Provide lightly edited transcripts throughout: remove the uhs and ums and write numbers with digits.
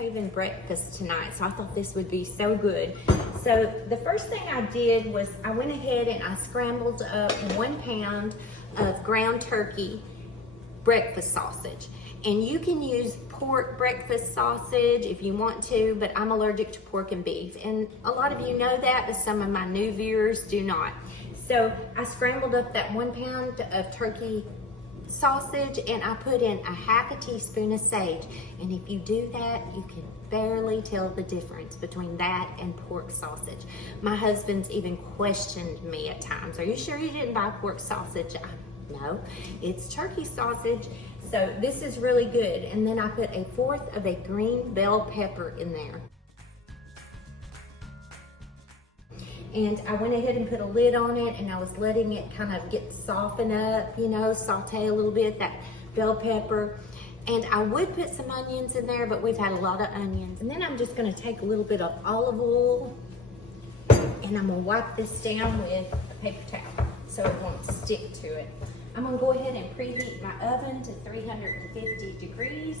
craving breakfast tonight, so I thought this would be so good. So the first thing I did was I went ahead and I scrambled up 1 pound of ground turkey breakfast sausage. And you can use pork breakfast sausage if you want to, but I'm allergic to pork and beef. And a lot of you know that, but some of my new viewers do not. So I scrambled up that 1 pound of turkey sausage and I put in a half a teaspoon of sage. And if you do that, you can barely tell the difference between that and pork sausage. My husband's even questioned me at times. Are you sure you didn't buy pork sausage? No, it's turkey sausage. So this is really good. And then I put 1/4 of a green bell pepper in there. And I went ahead and put a lid on it and I was letting it kind of soften up, you know, saute a little bit, that bell pepper. And I would put some onions in there, but we've had a lot of onions. And then I'm just gonna take a little bit of olive oil and I'm gonna wipe this down with a paper towel so it won't stick to it. I'm gonna go ahead and preheat my oven to 350 degrees.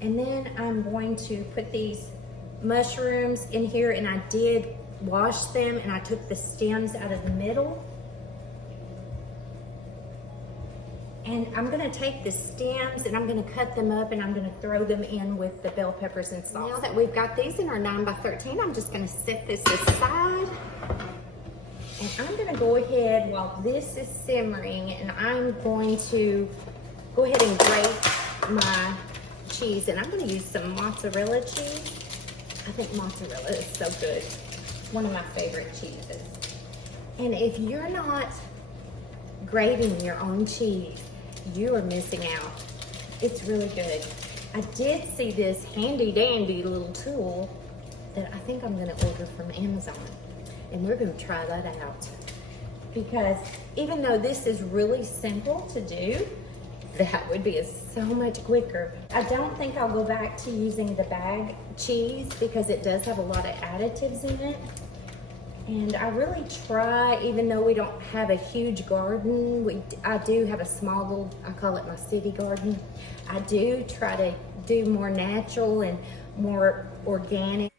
And then I'm going to put these mushrooms in here, and I did wash them and I took the stems out of the middle. And I'm gonna take the stems and I'm gonna cut them up and I'm gonna throw them in with the bell peppers and salt. Now that we've got these in our 9x13, I'm just gonna set this aside. And I'm gonna go ahead while this is simmering and I'm going to go ahead and grate my cheese. And I'm gonna use some mozzarella cheese. I think mozzarella is so good. One of my favorite cheeses. And if you're not grating your own cheese, you are missing out. It's really good. I did see this handy dandy little tool that I think I'm gonna order from Amazon. And we're gonna try that out. Because even though this is really simple to do, that would be so much quicker. I don't think I'll go back to using the bag cheese because it does have a lot of additives in it. And I really try, even though we don't have a huge garden, I do have a small little, I call it my city garden. I do try to do more natural and more organic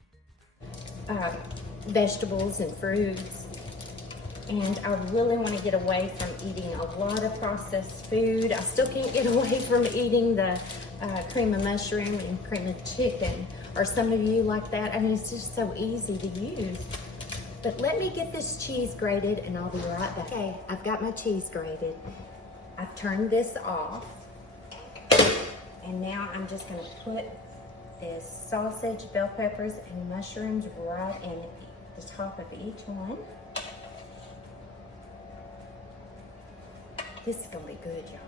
vegetables and fruits. And I really want to get away from eating a lot of processed food. I still can't get away from eating the cream of mushroom and cream of chicken. Or some of you like that. I mean, it's just so easy to use. But let me get this cheese grated and I'll be right back. Okay, I've got my cheese grated. I've turned this off. And now I'm just gonna put this sausage, bell peppers, and mushrooms right in the top of each one. This is gonna be good, y'all.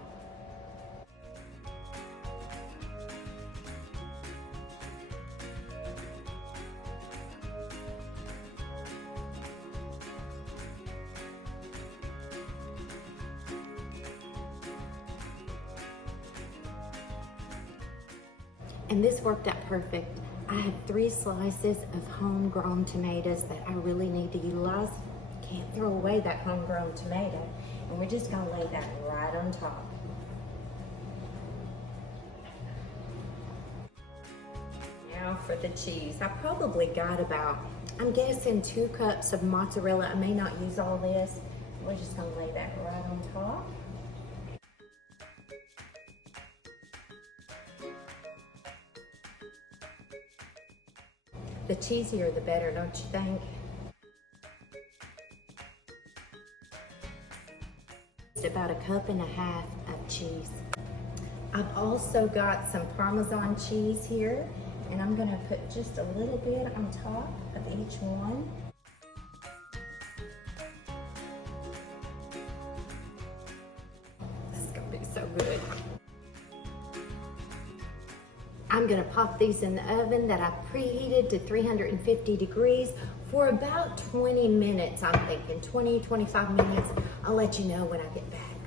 And this worked out perfect. I have 3 slices of homegrown tomatoes that I really need to utilize. Can't throw away that homegrown tomato. And we're just gonna lay that right on top. Now for the cheese. I probably got about, I'm guessing 2 cups of mozzarella. I may not use all this. We're just gonna lay that right on top. The cheesier the better, don't you think? It's about 1.5 cups of cheese. I've also got some Parmesan cheese here, and I'm gonna put just a little bit on top of each one. This is gonna be so good. I'm gonna pop these in the oven that I've preheated to 350 degrees for about 20 minutes, I'm thinking, 20, 25 minutes. I'll let you know when I get back.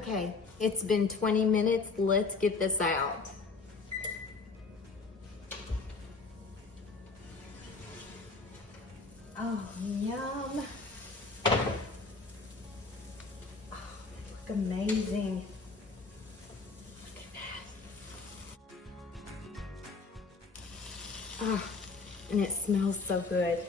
Okay, it's been 20 minutes. Let's get this out. Oh, yum. Oh, they look amazing. And it smells so good.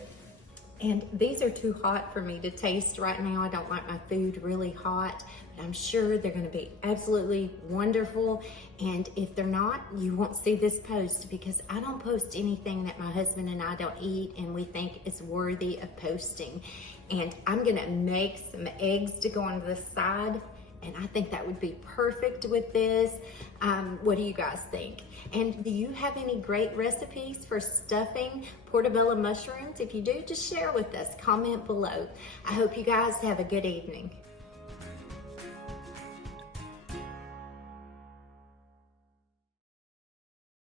And these are too hot for me to taste right now. I don't like my food really hot, but I'm sure they're gonna be absolutely wonderful. And if they're not, you won't see this post, because I don't post anything that my husband and I don't eat and we think is worthy of posting. And I'm gonna make some eggs to go on the side, and I think that would be perfect with this. What do you guys think? And do you have any great recipes for stuffing portobello mushrooms? If you do, just share with us, comment below. I hope you guys have a good evening.